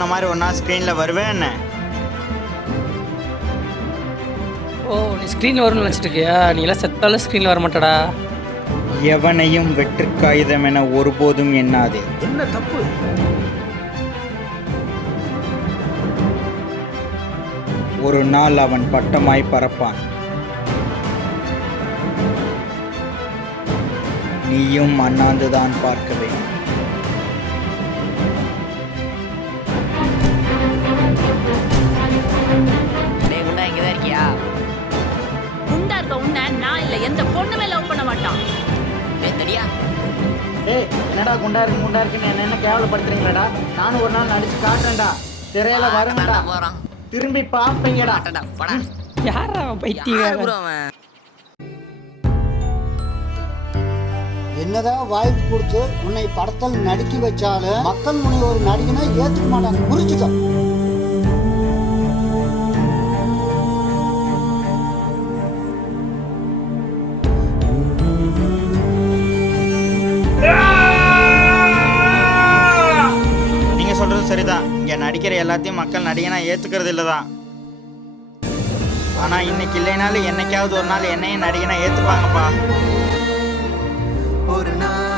உன்ன மாதிரி ஒன்றா ஸ்க்ரீனில் வருவேன் என்ன? ஓ நீ ஸ்க்ரீனில் வரும்னு நினச்சிட்டு இருக்கியா? நீ எல்லாம் செத்தாலும் ஸ்க்ரீனில் வர மாட்டடா. எவனையும் வெற்றுக்காயுதம் என ஒருபோதும் எண்ணாதே. என்ன தப்பு? ஒரு நாள் அவன் பட்டமாய் பறப்பான். நீயும் அண்ணாந்துதான் பார்க்க வேண்டும். குண்டா இங்கதான் இருக்கியா? குண்டா இருக்க உன்ன நான் இல்ல எந்த பொண்ணுமே லவ் பண்ண மாட்டான். தெரியா? ஏய் என்னடா குண்டா இருக்குன்னு என்ன கேவலப்படுத்துறீங்களாடா? நானும் ஒரு நாள் நடிச்சு காட்டுறேன்டா. திரையில வருங்கடா, போறான். திரும்பி பாப்பீங்கடா. போடா. யார் அவன் பைத்தியம்? என்னதான் வாய்ப்பு கொடுத்து உன்னை படத்தில் நடிக்க வச்சாலும் மக்கள் முனை ஒரு நடிகனை ஏற்றுக்க மாட்டாங்க, புரிஞ்சுக்க. நீங்க சொல்றது சரிதான். இங்க நடிக்கிற எல்லாத்தையும் மக்கள் நடிகனா ஏத்துக்கிறது இல்லதான். ஆனா இன்னைக்கு இல்லைனாலும் என்னைக்காவது ஒரு நாள் என்னையும் நடிகனா ஏத்துப்பாங்கப்பா. ஒரு நாள்